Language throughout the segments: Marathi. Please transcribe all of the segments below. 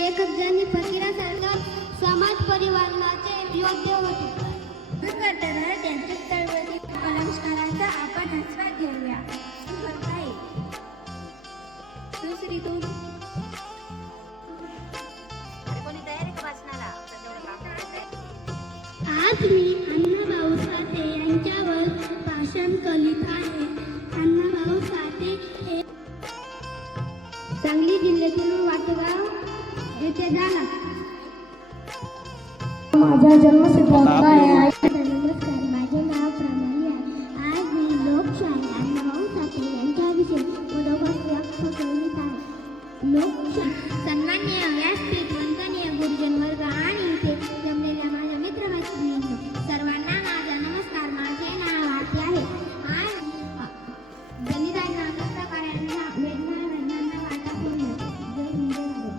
लेखक फकीरासारखं समाज परिवर्तनाचे योद्धे होते. त्यांच्या चळवळीत आविष्कारांचा आपण आस्वाद घेऊया. दुसरीतून आज मी अण्णाभाऊ साठे यांच्यावर भाषण करीत आहे. अण्णाभाऊ साठे हे सांगली जिल्ह्यातील वाटगाव येथे झाला. माझा जन्मसिद्धांत आहे. नमस्कार, माझे नाव प्रणाली आहे. आज मी लोकशाही अण्णाभाऊ साठे यांच्याविषयी मनोगत व्यक्त करीत आहे. लोकशाही सन्माननीय व्यासपीठ, वंदनीय गुरुजन वर्ग आणि इथे जमलेल्या माझ्या मित्रमैत्रिणींनो, सर्वांना माझा नमस्कार. माझे नाव आरती आहे. आज दलितांना, कष्टकऱ्यांना, वेदनांना वाटा फोडणे. जय हिंद, जय भारत.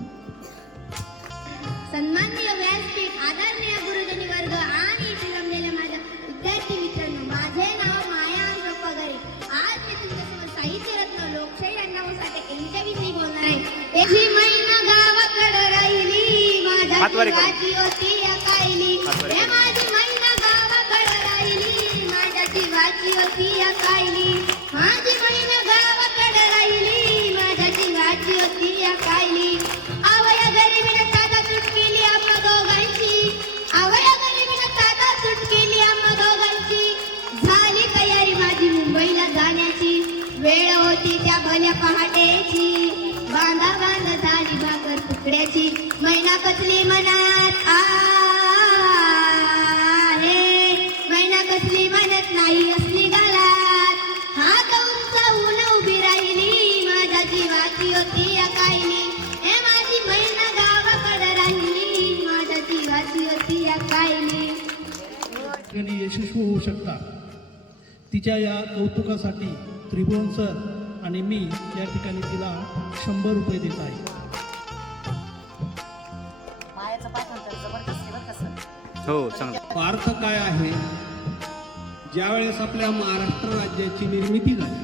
सन्माननीय व्यासपीठ, आदरणीय गुरुजनी वर्ग आणि इथे जमलेल्या माझ्या विद्यार्थी मित्रांनो, माझे नाव माया अशोक पगारे. आज मी तुमच्यासमोर साहित्यरत्न लोकशाही अण्णाभाऊ साठे यांच्याविषयी बोलणार आहे. त्याची मैना गावाकडे राहिली, माझ्या जीवाची होती या कायली. हे माझी मैना गावाकडे राहिली, माझ्या जीवाची होती या कायली. माझी मैना गावाकडे राहिली, माझ्या जीवाची होती या कायली. आवया गरिबीने ताजा सूट केली आम्हा दोघांची, आवया गरिबीने ताजा सूट केली आम्हा दोघांची. झाली तयारी माझी मुंबईला जाण्याची, वेळ होती त्या भल्या पहाटेची. बांधा बांध झाली भाकर तुकड्याची, मैना कसली मनात आहे, मैना कसली म्हणत नाही असली गालात. हात उंचावून उभी राहिली, माझ्या जीवाची होती या कायली. हे माझी मैना गावाकडे राहिली, माझ्या जीवाची होती या कायली. यशस्वी होऊ शकतात. तिच्या या कौतुकासाठी त्रिभुवन सर आणि मी या ठिकाणी तिला 100 रुपये देत आहे. हो, चांगलं. अर्थ काय आहे? ज्यावेळेस आपल्या महाराष्ट्र राज्याची निर्मिती झाली